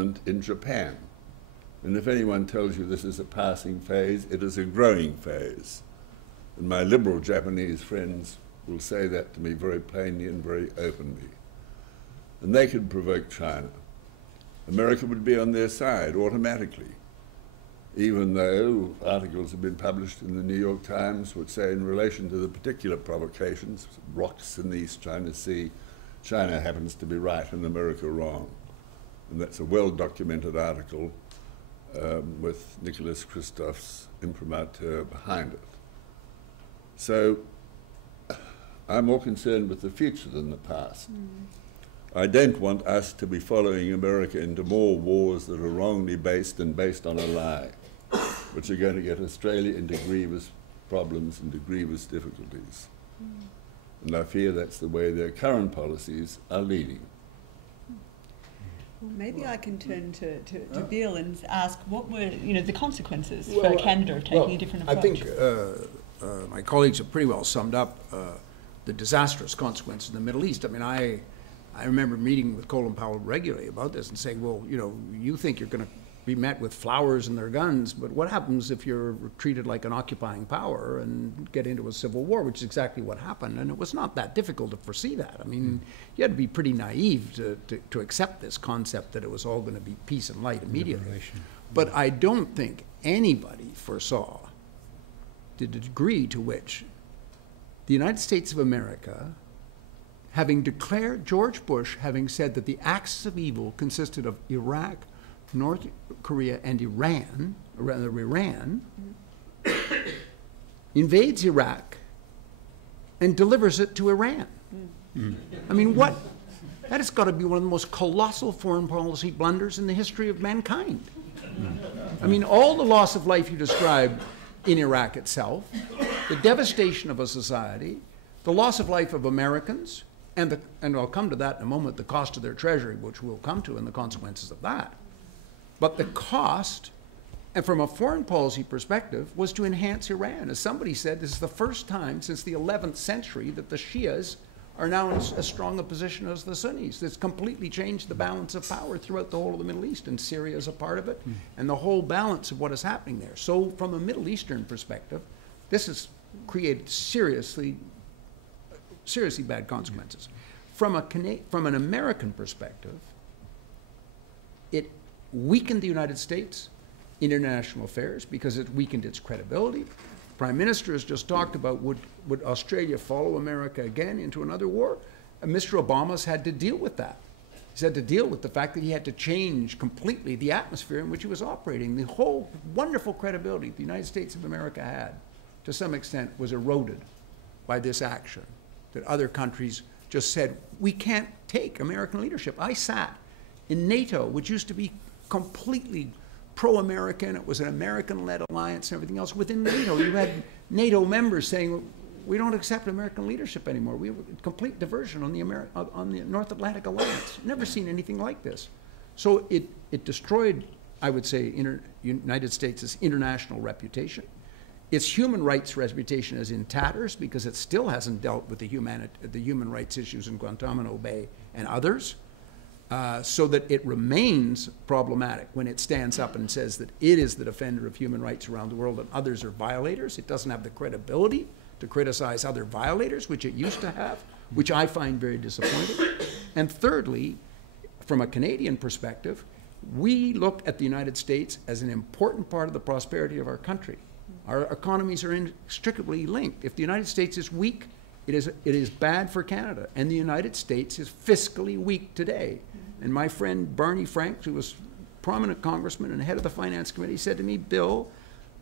in Japan. And if anyone tells you this is a passing phase, it is a growing phase. And my liberal Japanese friends will say that to me very plainly and very openly. And they could provoke China. America would be on their side automatically, even though articles have been published in the New York Times which say in relation to the particular provocations, rocks in the East China Sea, China happens to be right and America wrong. And that's a well-documented article with Nicholas Kristof's imprimatur behind it. So I'm more concerned with the future than the past. I don't want us to be following America into more wars that are wrongly based and based on a lie, which are going to get Australia into grievous problems and grievous difficulties. And I fear that's the way their current policies are leading. Well, maybe I can turn to Bill and ask what were, the consequences for Canada of taking a different approach. I think my colleagues have pretty well summed up the disastrous consequences in the Middle East. I mean, I remember meeting with Colin Powell regularly about this and saying, well, you think you're going to be met with flowers and their guns, but what happens if you're treated like an occupying power and get into a civil war, which is exactly what happened. And it was not that difficult to foresee that. I mean, you had to be pretty naive to accept this concept that it was all going to be peace and light immediately. But I don't think anybody foresaw the degree to which the United States of America, having declared, George Bush having said that the axis of evil consisted of Iraq, North Korea, and Iran, or rather Iran, invades Iraq and delivers it to Iran. I mean, that has got to be one of the most colossal foreign policy blunders in the history of mankind. I mean, all the loss of life you described in Iraq itself, the devastation of a society, the loss of life of Americans, and I'll come to that in a moment, the cost of their treasury, which we'll come to, and the consequences of that. But the cost, and from a foreign policy perspective, was to enhance Iran. As somebody said, this is the first time since the 11th century that the Shias are now in as strong a position as the Sunnis. It's completely changed the balance of power throughout the whole of the Middle East, and Syria is a part of it, and the whole balance of what is happening there. So from a Middle Eastern perspective, this has created seriously bad consequences. From an American perspective, it weakened the United States in international affairs because it weakened its credibility. Prime Minister has just talked about would Australia follow America again into another war? And Mr. Obama's had to deal with that. He's had to deal with the fact that he had to change completely the atmosphere in which he was operating. The whole wonderful credibility the United States of America had, to some extent, was eroded by this action, that other countries just said, we can't take American leadership. I sat in NATO, which used to be completely pro-American. It was an American-led alliance and everything else. Within NATO, you had NATO members saying, we don't accept American leadership anymore. We have a complete diversion on the North Atlantic Alliance. Never seen anything like this. So it destroyed, I would say, United States' international reputation. Its human rights reputation is in tatters because it still hasn't dealt with the human rights issues in Guantanamo Bay and others. So that it remains problematic when it stands up and says that it is the defender of human rights around the world and others are violators. It doesn't have the credibility to criticize other violators, which it used to have, which I find very disappointing. And thirdly, from a Canadian perspective, we look at the United States as an important part of the prosperity of our country. Our economies are inextricably linked. If the United States is weak, it is bad for Canada. And the United States is fiscally weak today. And my friend Barney Frank, who was prominent congressman and head of the Finance Committee, said to me, Bill,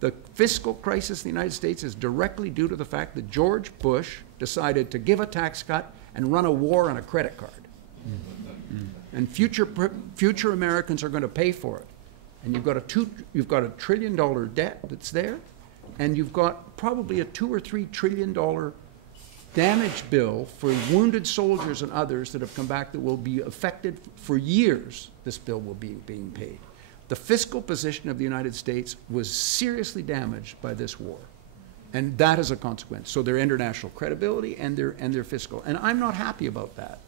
the fiscal crisis in the United States is directly due to the fact that George Bush decided to give a tax cut and run a war on a credit card. And future Americans are going to pay for it. And you've got a $1 trillion debt that's there, and you've got probably a $2 or $3 trillion damage bill for wounded soldiers and others that have come back that will be affected for years. This bill will be being paid. The fiscal position of the United States was seriously damaged by this war, and that is a consequence. So their international credibility and their fiscal, and I'm not happy about that.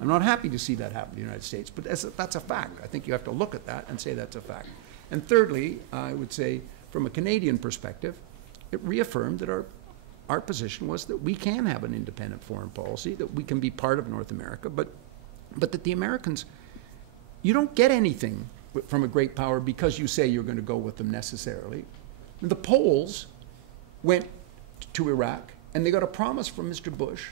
I'm not happy to see that happen in the United States, but that's a fact. I think you have to look at that and say that's a fact. And thirdly, I would say, from a Canadian perspective, it reaffirmed that our position was that we can have an independent foreign policy, that we can be part of North America, but that the Americans, you don't get anything from a great power because you say you're going to go with them necessarily. The Poles went to Iraq, and they got a promise from Mr. Bush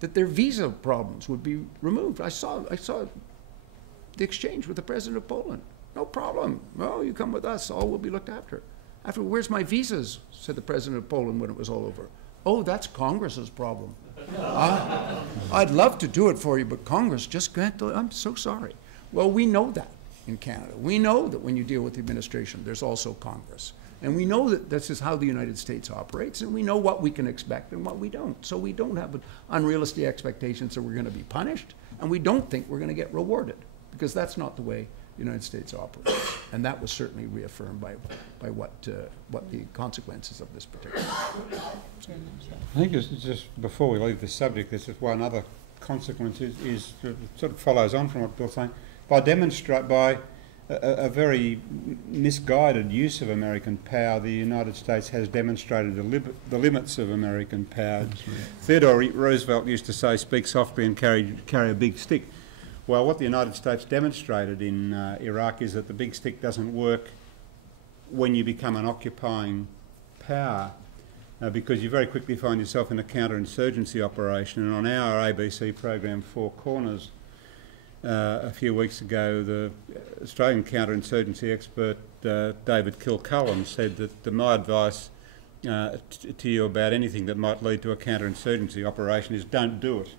that their visa problems would be removed. I saw the exchange with the president of Poland. No problem. Oh, you come with us. All will be looked after. After, where's my visas? Said the president of Poland when it was all over. Oh, that's Congress's problem. I'd love to do it for you, but Congress just can't do it. I'm so sorry. Well, we know that in Canada. We know that when you deal with the administration, there's also Congress. And we know that this is how the United States operates, and we know what we can expect and what we don't. So we don't have unrealistic expectations that we're going to be punished, and we don't think we're going to get rewarded, because that's not the way the United States operates. And that was certainly reaffirmed by what the consequences of this particular. I think it's just before we leave this subject, there's just one other consequence is sort of follows on from what Bill's saying. By a very misguided use of American power, the United States has demonstrated the limits of American power. Right. Theodore Roosevelt used to say, "Speak softly and carry a big stick." Well, what the United States demonstrated in Iraq is that the big stick doesn't work when you become an occupying power, because you very quickly find yourself in a counterinsurgency operation. And on our ABC program, Four Corners, a few weeks ago, the Australian counterinsurgency expert David Kilcullen said that my advice to you about anything that might lead to a counterinsurgency operation is don't do it.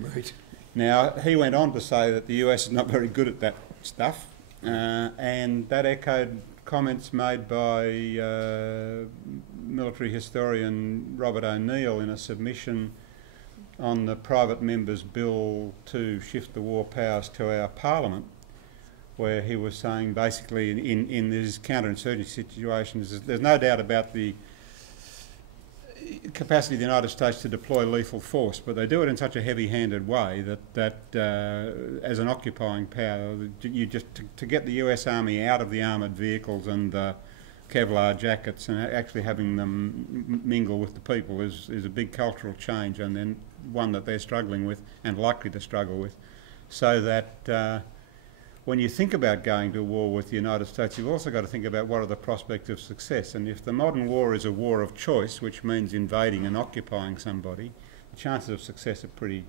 Right. Now, he went on to say that the US is not very good at that stuff, and that echoed comments made by military historian Robert O'Neill in a submission on the private member's bill to shift the war powers to our parliament, where he was saying basically in these counterinsurgency situations, there's no doubt about the capacity of the United States to deploy lethal force, but they do it in such a heavy-handed way that as an occupying power, you just to get the US Army out of the armoured vehicles and Kevlar jackets and actually having them mingle with the people is a big cultural change, and then one that they're struggling with and likely to struggle with. So that when you think about going to war with the United States, you've also got to think about what are the prospects of success. And if the modern war is a war of choice, which means invading and occupying somebody, the chances of success are pretty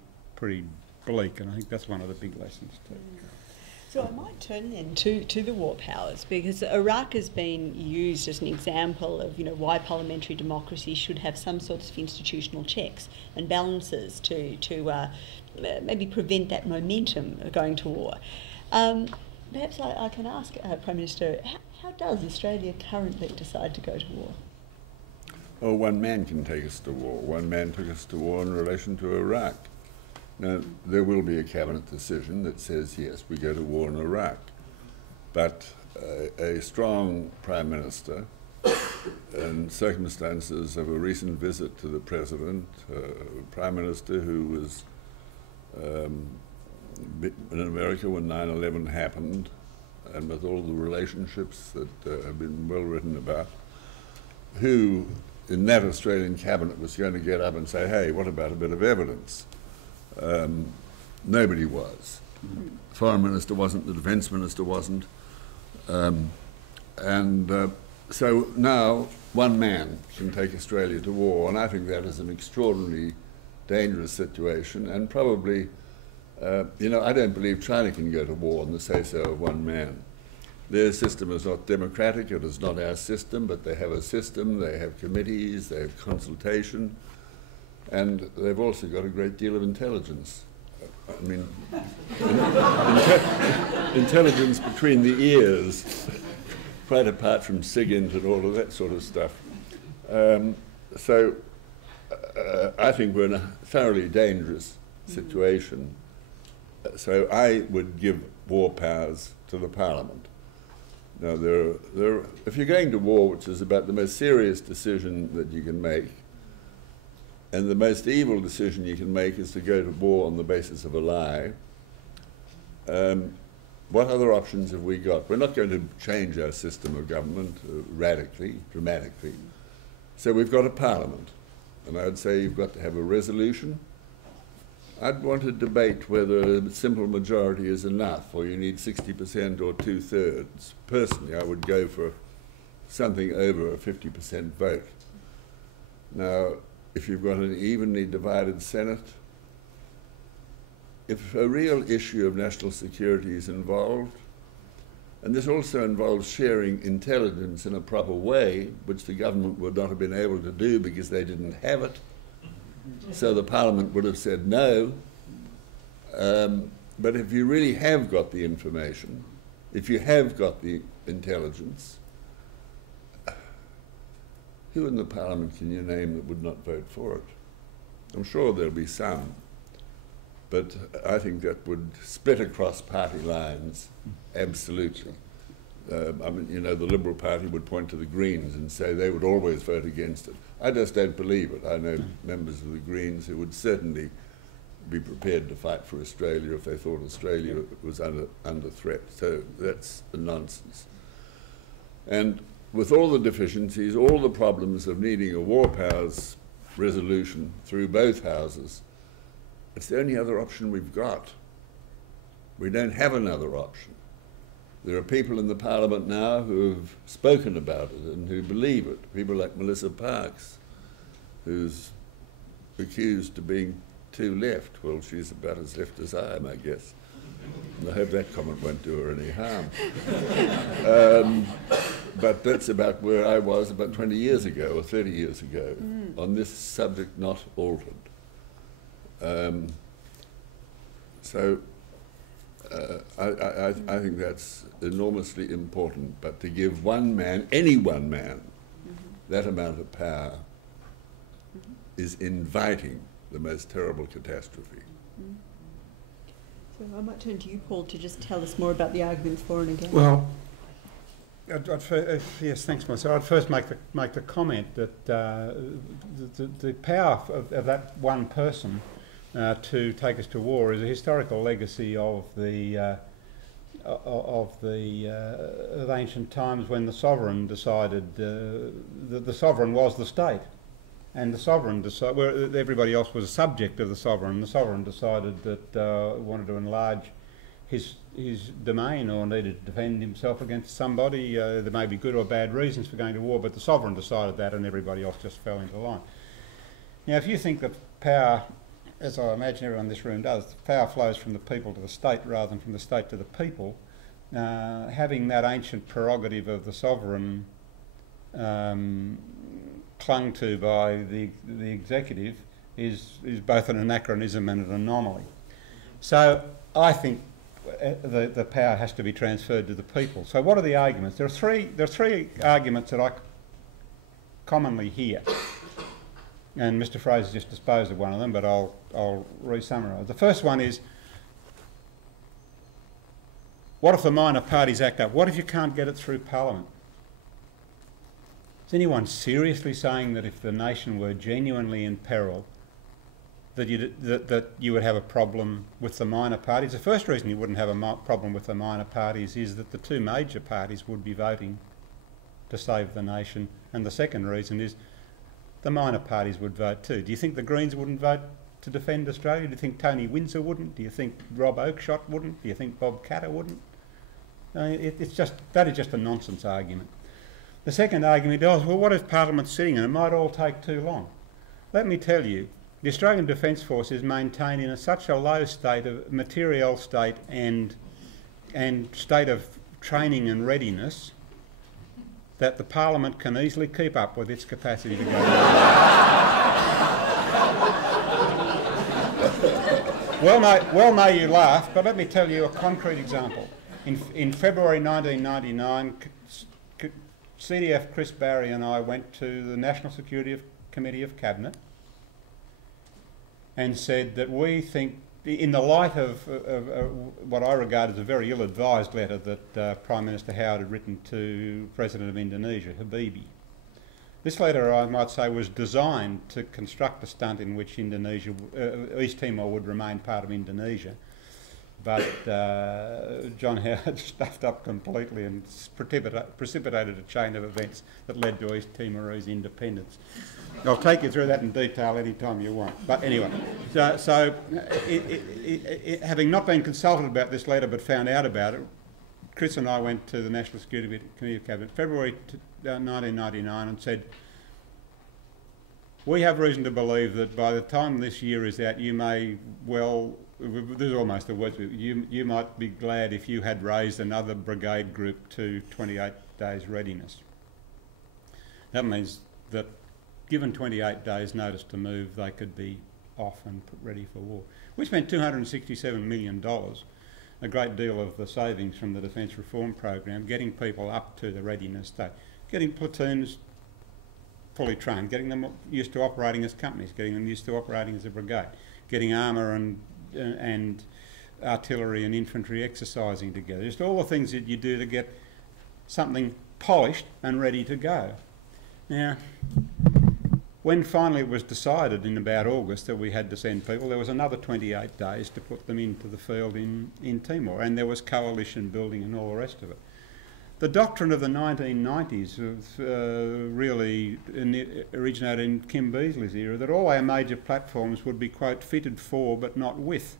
bleak, and I think that's one of the big lessons too. So I might turn then to the war powers, because Iraq has been used as an example of why parliamentary democracy should have some sorts of institutional checks and balances to maybe prevent that momentum of going to war. Perhaps I can ask Prime Minister, how does Australia currently decide to go to war? Oh, one man can take us to war. One man took us to war in relation to Iraq. Now, there will be a cabinet decision that says, yes, we go to war in Iraq. But a strong Prime Minister, in circumstances of a recent visit to the President, a Prime Minister who was in America when 9/11 happened, and with all the relationships that have been well written about, who in that Australian cabinet was going to get up and say, hey, what about a bit of evidence? Nobody was. The Foreign Minister wasn't, the Defence Minister wasn't. So now one man can take Australia to war, and I think that is an extraordinarily dangerous situation, and probably I don't believe China can go to war on the say-so of one man. Their system is not democratic, it is not our system, but they have a system, they have committees, they have consultation, and they've also got a great deal of intelligence. I mean, intelligence between the ears, quite apart from SIGINT and all of that sort of stuff. I think we're in a thoroughly dangerous situation. So I would give war powers to the Parliament. Now, if you're going to war, which is about the most serious decision that you can make, And the most evil decision you can make is to go to war on the basis of a lie. What other options have we got? We're not going to change our system of government radically, dramatically. So we've got a parliament. And I'd say you've got to have a resolution. I'd want to debate whether a simple majority is enough or you need 60% or 2/3. Personally, I would go for something over a 50% vote. Now, if you've got an evenly divided Senate, if a real issue of national security is involved, and this also involves sharing intelligence in a proper way, which the government would not have been able to do because they didn't have it, so the Parliament would have said no. But if you really have got the information, if you have got the intelligence, who in the Parliament can you name that would not vote for it? I'm sure there'll be some, but I think that would split across party lines, absolutely. I mean, you know, the Liberal Party would point to the Greens and say they would always vote against it. I just don't believe it. I know members of the Greens who would certainly be prepared to fight for Australia if they thought Australia was under threat. So that's a nonsense. And with all the deficiencies, all the problems of needing a war powers resolution through both houses, it's the only other option we've got. We don't have another option. There are people in the Parliament now who have spoken about it and who believe it. People like Melissa Parks, who's accused of being too left. Well, she's about as left as I am, I guess. And I hope that comment won't do her any harm. But that's about where I was about 20 years ago or 30 years ago on this subject not altered. I think that's enormously important, but to give one man, any one man, that amount of power is inviting the most terrible catastrophe. So I might turn to you, Paul, to just tell us more about the arguments for and against. Well, yes, thanks, Marcel. I'd first make the comment that the power of that one person to take us to war is a historical legacy of ancient times when the sovereign decided that the sovereign was the state, and the sovereign decided, where everybody else was a subject of the sovereign. The sovereign decided that wanted to enlarge his domain or needed to defend himself against somebody. There may be good or bad reasons for going to war, but the sovereign decided that, and everybody else just fell into line. Now, if you think that power, as I imagine everyone in this room does, power flows from the people to the state rather than from the state to the people, having that ancient prerogative of the sovereign clung to by the executive is both an anachronism and an anomaly. So I think the power has to be transferred to the people. So what are the arguments? There are three arguments that I commonly hear. And Mr. Fraser just disposed of one of them, but I'll re-summarise. The first one is, what if the minor parties act up? What if you can't get it through Parliament? Is anyone seriously saying that if the nation were genuinely in peril, that you would have a problem with the minor parties? The first reason you wouldn't have a problem with the minor parties is that the two major parties would be voting to save the nation, and the second reason is the minor parties would vote too. Do you think the Greens wouldn't vote to defend Australia? Do you think Tony Windsor wouldn't? Do you think Rob Oakeshott wouldn't? Do you think Bob Katter wouldn't? That is just a nonsense argument. The second argument is, well, what if Parliament's sitting and it might all take too long? Let me tell you, the Australian Defence Force is maintained in such a low state of materiel state and state of training and readiness that the Parliament can easily keep up with its capacity to go. Well may you laugh, but let me tell you a concrete example. In February 1999, CDF Chris Barry and I went to the National Security Committee of Cabinet and said that we think, in the light of what I regard as a very ill-advised letter that Prime Minister Howard had written to President of Indonesia, Habibie, This letter, I might say, was designed to construct a stunt in which East Timor would remain part of Indonesia. But John Howard stuffed up completely and precipitated a chain of events that led to East Timorese independence. I'll take you through that in detail any time you want. But anyway, having not been consulted about this letter but found out about it, Chris and I went to the National Security Committee of Cabinet February 1999 and said, we have reason to believe that by the time this year is out, you may well, this is almost the words, you might be glad if you had raised another brigade group to 28 days readiness. That means that given 28 days notice to move, they could be off and ready for war. We spent $267 million, a great deal of the savings from the Defence Reform Program, getting people up to the readiness state, getting platoons fully trained, getting them used to operating as companies, getting them used to operating as a brigade, getting armour and artillery and infantry exercising together. Just all the things that you do to get something polished and ready to go. Now, when finally it was decided in about August that we had to send people, there was another 28 days to put them into the field in Timor, and there was coalition building and all the rest of it. The doctrine of the 1990s really originated in Kim Beazley's era, that all our major platforms would be, quote, fitted for but not with.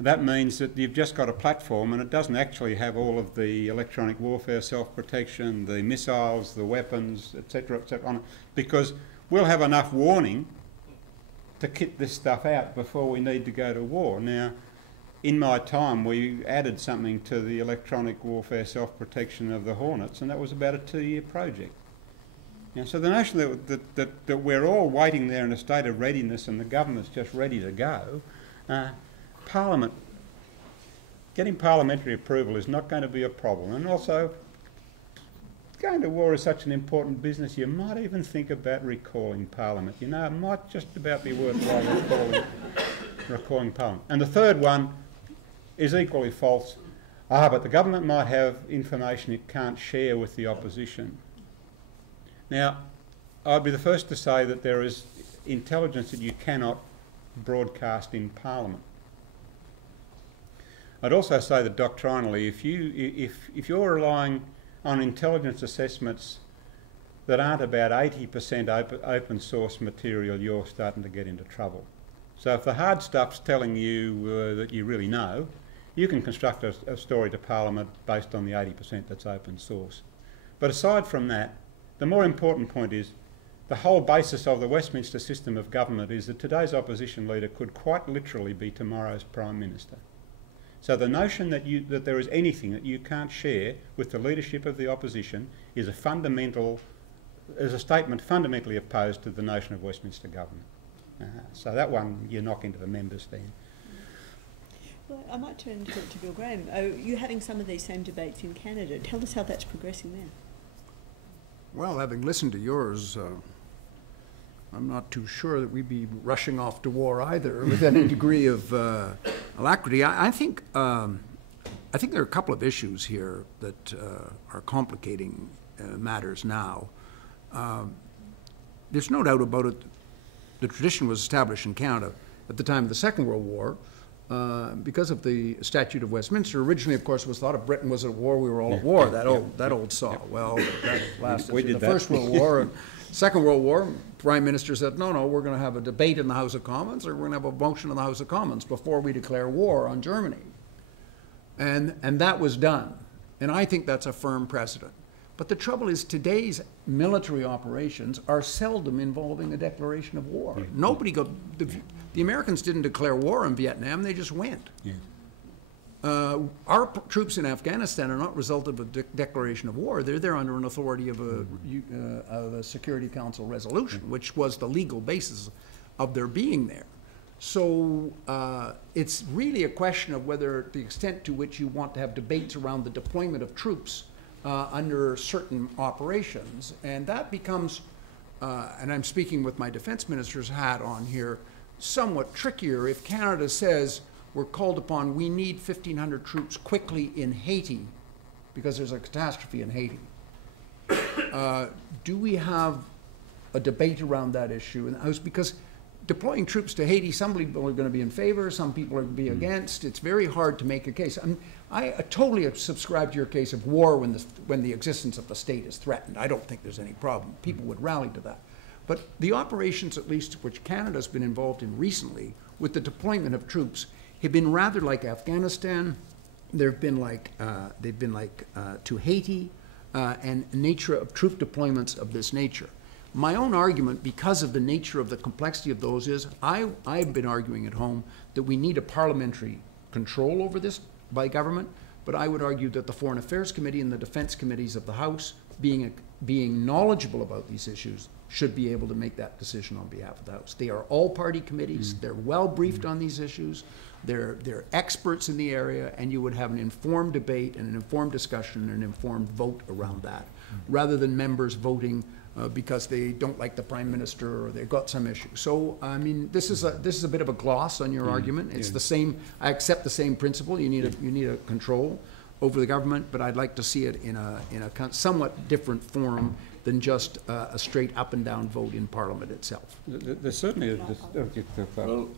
That means that you've just got a platform and it doesn't actually have all of the electronic warfare, self-protection, the missiles, the weapons, etc., on it, because we'll have enough warning to kit this stuff out before we need to go to war. Now, in my time, we added something to the electronic warfare self-protection of the Hornets, and that was about a 2-year project. Now, so the notion that we're all waiting there in a state of readiness and the government's just ready to go, Parliament, getting parliamentary approval is not going to be a problem. And also, going to war is such an important business, you might even think about recalling Parliament. You know, it might just about be worthwhile recalling Parliament. And the third one is equally false. But the government might have information it can't share with the opposition. Now, I'd be the first to say that there is intelligence that you cannot broadcast in Parliament. I'd also say that doctrinally, if you're relying on intelligence assessments that aren't about 80% open source material, you're starting to get into trouble. So if the hard stuff's telling you that you really know, you can construct a story to Parliament based on the 80% that's open source. But aside from that, the more important point is the whole basis of the Westminster system of government is that today's opposition leader could quite literally be tomorrow's Prime Minister. So the notion that there is anything that you can't share with the leadership of the opposition is a statement fundamentally opposed to the notion of Westminster government. So that one you knock into the members stand. Well, I might turn to Bill Graham. You're having some of these same debates in Canada. Tell us how that's progressing there. Well, having listened to yours, I'm not too sure that we'd be rushing off to war either with any degree of alacrity. I think there are a couple of issues here that are complicating matters now. There's no doubt about it. The tradition was established in Canada at the time of the Second World War because of the Statute of Westminster. Originally, of course, it was thought of Britain was at war, we were all at war, that old saw. Well, that lasted through the First World War. And Second World War, Prime Minister said, no, we're going to have a debate in the House of Commons, or we're going to have a motion in the House of Commons before we declare war on Germany. And that was done. And I think that's a firm precedent. But the trouble is today's military operations are seldom involving a declaration of war. Yeah. Nobody the Americans didn't declare war in Vietnam, they just went. Yeah. Our troops in Afghanistan are not a result of a declaration of war. They're there under an authority of a Security Council resolution, which was the legal basis of their being there. So it's really a question of whether the extent to which you want to have debates around the deployment of troops under certain operations. And that becomes, and I'm speaking with my defense minister's hat on here, somewhat trickier if Canada says, we're called upon, we need 1,500 troops quickly in Haiti because there's a catastrophe in Haiti. do we have a debate around that issue in the House? Because deploying troops to Haiti, some people are going to be in favor, some people are going to be against. It's very hard to make a case. I totally subscribe to your case of war when the existence of the state is threatened. I don't think there's any problem. People would rally to that. But the operations, at least which Canada's been involved in recently, with the deployment of troops, have been rather like Afghanistan. They've been like to Haiti, and nature of troop deployments of this nature. My own argument, because of the nature of the complexity of those, is I've been arguing at home that we need a parliamentary control over this by government, but I would argue that the Foreign Affairs Committee and the Defense Committees of the House, being knowledgeable about these issues, should be able to make that decision on behalf of the House. They are all-party committees. They're well briefed on these issues. They're experts in the area, and you would have an informed debate and an informed discussion and an informed vote around that, rather than members voting because they don't like the Prime Minister or they've got some issue. So, I mean, this is a bit of a gloss on your argument. It's the same. I accept the same principle. You need a control over the government, but I'd like to see it in a somewhat different form than just a straight up and down vote in Parliament itself. There's certainly Well,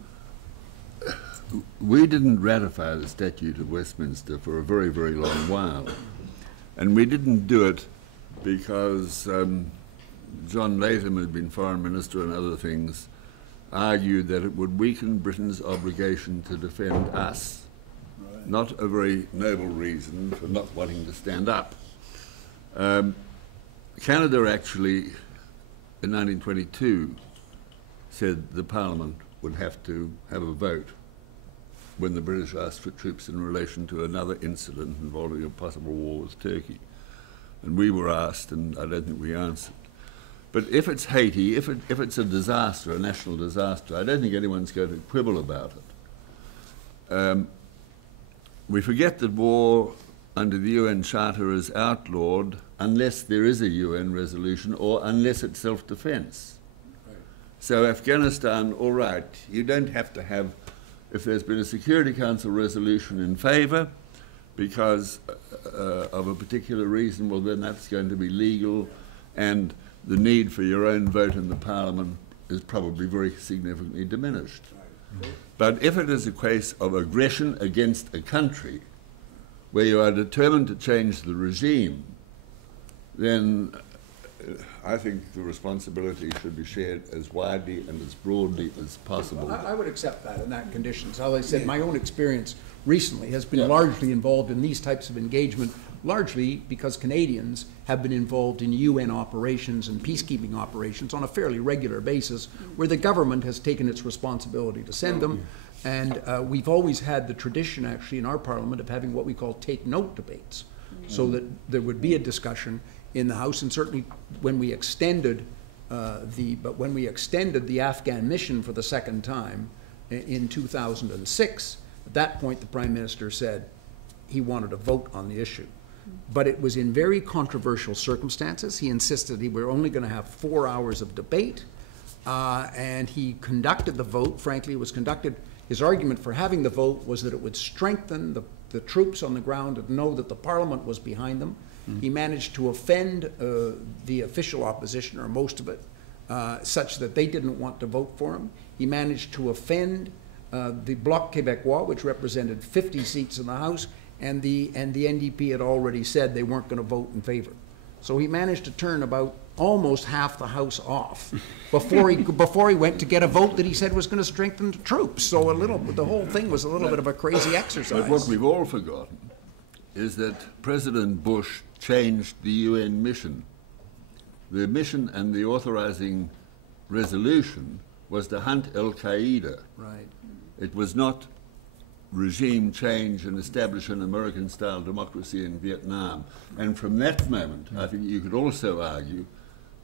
we didn't ratify the Statute of Westminster for a very, very long while. And we didn't do it because John Latham had been Foreign Minister and other things, argued that it would weaken Britain's obligation to defend us. Right. Not a very noble reason for not wanting to stand up. Canada actually, in 1922, said the Parliament would have to have a vote when the British asked for troops in relation to another incident involving a possible war with Turkey. And we were asked, and I don't think we answered. But if it's Haiti, if it's a disaster, a national disaster, I don't think anyone's going to quibble about it. We forget that war under the UN Charter is outlawed unless there is a UN resolution or unless it's self-defense. Right. So Afghanistan, all right, you don't have to have, if there's been a Security Council resolution in favour because of a particular reason, well then that's going to be legal, and the need for your own vote in the Parliament is probably very significantly diminished. Right. But if it is a case of aggression against a country where you are determined to change the regime, then I think the responsibility should be shared as widely and as broadly as possible. Well, I would accept that in that conditions. As I said, my own experience recently has been largely involved in these types of engagement, largely because Canadians have been involved in UN operations and peacekeeping operations on a fairly regular basis, where the government has taken its responsibility to send them. And we've always had the tradition, actually, in our Parliament of having what we call take-note debates, so that there would be a discussion in the House. And certainly when we extended the Afghan mission for the second time in 2006, at that point the Prime Minister said he wanted a vote on the issue. But it was in very controversial circumstances. He insisted we were only going to have 4 hours of debate, and he conducted the vote. Frankly, it was conducted. His argument for having the vote was that it would strengthen the troops on the ground and know that the Parliament was behind them. He managed to offend the official opposition, or most of it, such that they didn't want to vote for him. He managed to offend the Bloc Québécois, which represented 50 seats in the House, and the NDP had already said they weren't going to vote in favor. So he managed to turn about almost half the House off before he went to get a vote that he said was going to strengthen the troops. So the whole thing was a little bit of a crazy exercise. But what we've all forgotten is that President Bush changed the UN mission. The mission and the authorizing resolution was to hunt al-Qaeda. Right. It was not regime change and establish an American-style democracy in Vietnam. And from that moment, I think you could also argue,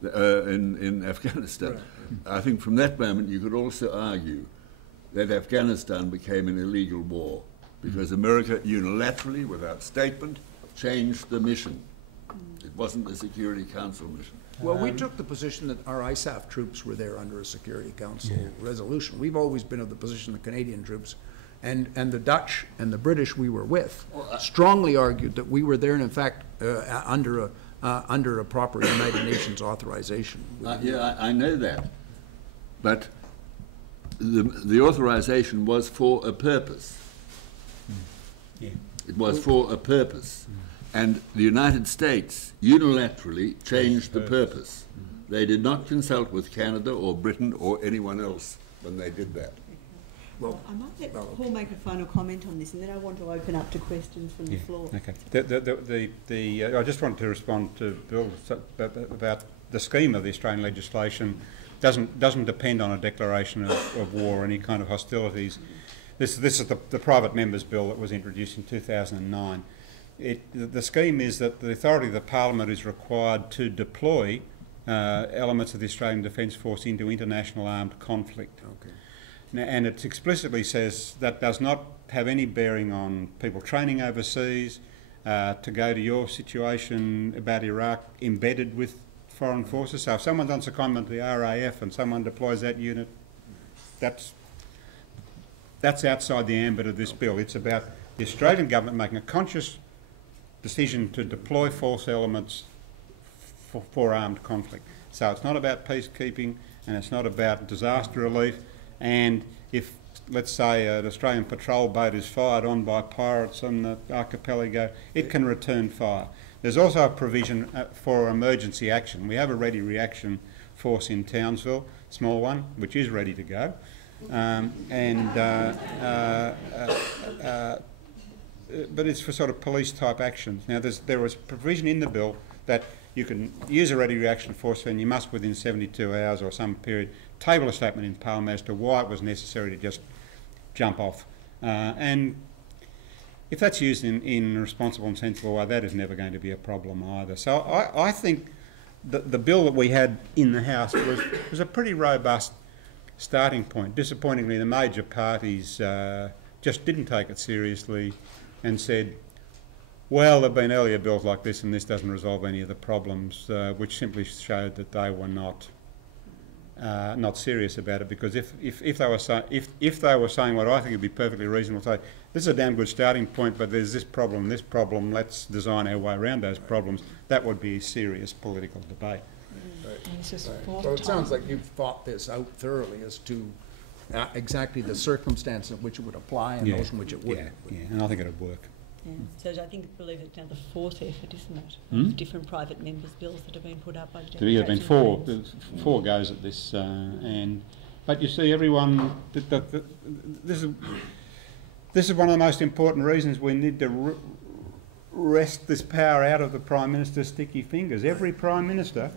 in Afghanistan, right. I think from that moment you could also argue that Afghanistan became an illegal war because America unilaterally, without statement, changed the mission. It wasn't the Security Council mission. Well, we took the position that our ISAF troops were there under a Security Council resolution. We've always been of the position the Canadian troops and the Dutch and the British we were with strongly argued that we were there, and in fact under under a proper United Nations authorization. Yeah, I know that. But the authorization was for a purpose. Yeah. It was for a purpose. And the United States unilaterally changed the purpose. They did not consult with Canada or Britain or anyone else when they did that. Well, I might let Paul make a final comment on this, and then I want to open up to questions from the floor. Okay. I just wanted to respond to Bill about the scheme of the Australian legislation. Doesn't depend on a declaration of war or any kind of hostilities. This is the private members bill that was introduced in 2009. The scheme is that the authority of the Parliament is required to deploy elements of the Australian Defence Force into international armed conflict. Okay. Now, and it explicitly says that does not have any bearing on people training overseas, to go to your situation about Iraq embedded with foreign forces. So if someone's on secondment to the RAF and someone deploys that unit, that's outside the ambit of this bill. It's about the Australian government making a conscious decision to deploy force elements for armed conflict. So it's not about peacekeeping and it's not about disaster relief. And if, let's say, an Australian patrol boat is fired on by pirates on the archipelago, it can return fire. There's also a provision for emergency action. We have a ready reaction force in Townsville, small one, which is ready to go. But it's for sort of police type actions. Now there was provision in the bill that you can use a ready reaction force and you must within 72 hours or some period table a statement in Parliament as to why it was necessary to just jump off. And if that's used in a responsible and sensible way, that is never going to be a problem either. So I think the bill that we had in the House was a pretty robust starting point. Disappointingly, the major parties just didn't take it seriously and said, well, there have been earlier bills like this and this doesn't resolve any of the problems, which simply showed that they were not serious about it. Because if they were saying what I think would be perfectly reasonable, say this is a damn good starting point, but there's this problem, let's design our way around those problems, that would be serious political debate. So it sounds like you've thought this out thoroughly as to exactly the circumstances in which it would apply and those in which it wouldn't. Yeah, and I think it would work. Yeah. So I believe it's now the fourth effort, isn't it? Of different private members' bills that have been put up by the There have been four goes at this, but you see, everyone. This is one of the most important reasons we need to wrest this power out of the Prime Minister's sticky fingers. Every Prime Minister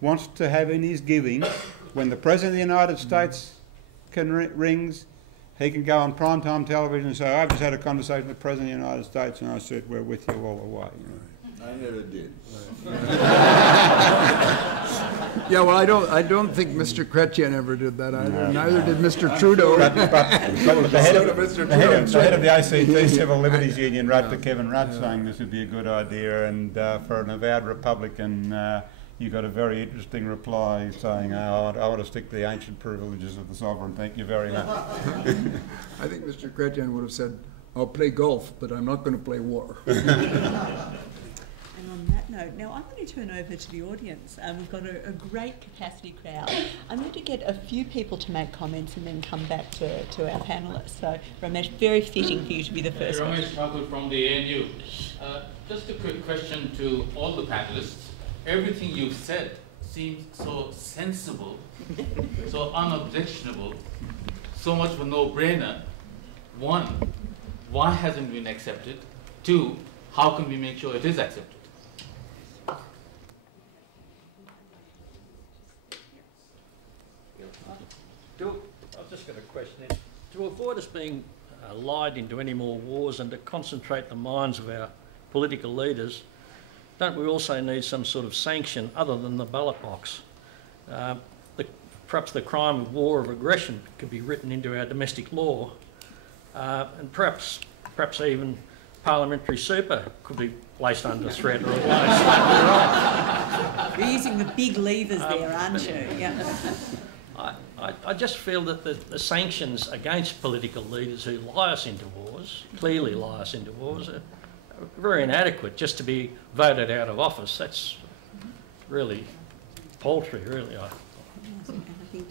wants to have in his giving, when the President of the United States rings, he can go on primetime television and say, I've just had a conversation with the President of the United States and I said, we're with you all the way. You know. I never did. Yeah, well, I don't think Mr. Chrétien ever did that either. Neither did Mr. Trudeau. But the head of the ACT Civil Liberties Union wrote to Kevin Rudd saying this would be a good idea, and for an avowed Republican, you got a very interesting reply saying, I want to stick to the ancient privileges of the sovereign. Thank you very much. I think Mr. Chrétien would have said, I'll play golf, but I'm not going to play war. And on that note, now I'm going to turn over to the audience. We've got a great capacity crowd. I'm going to get a few people to make comments and then come back to our panellists. So, Ramesh, very fitting for you to be the first one. Ramesh Thakur from the ANU. Just a quick question to all the panellists. Everything you've said seems so sensible, so unobjectionable, so much of a no-brainer. One, why hasn't it been accepted? Two, how can we make sure it is accepted? I've just got a question. To avoid us being lied into any more wars and to concentrate the minds of our political leaders, don't we also need some sort of sanction other than the ballot box? Perhaps the crime of war of aggression could be written into our domestic law, and perhaps even parliamentary super could be placed under threat or slapped. You're using the big levers there, aren't you? Yeah. I just feel that the sanctions against political leaders who lie us into wars, clearly lie us into wars, very inadequate just to be voted out of office. That's really paltry, really. I think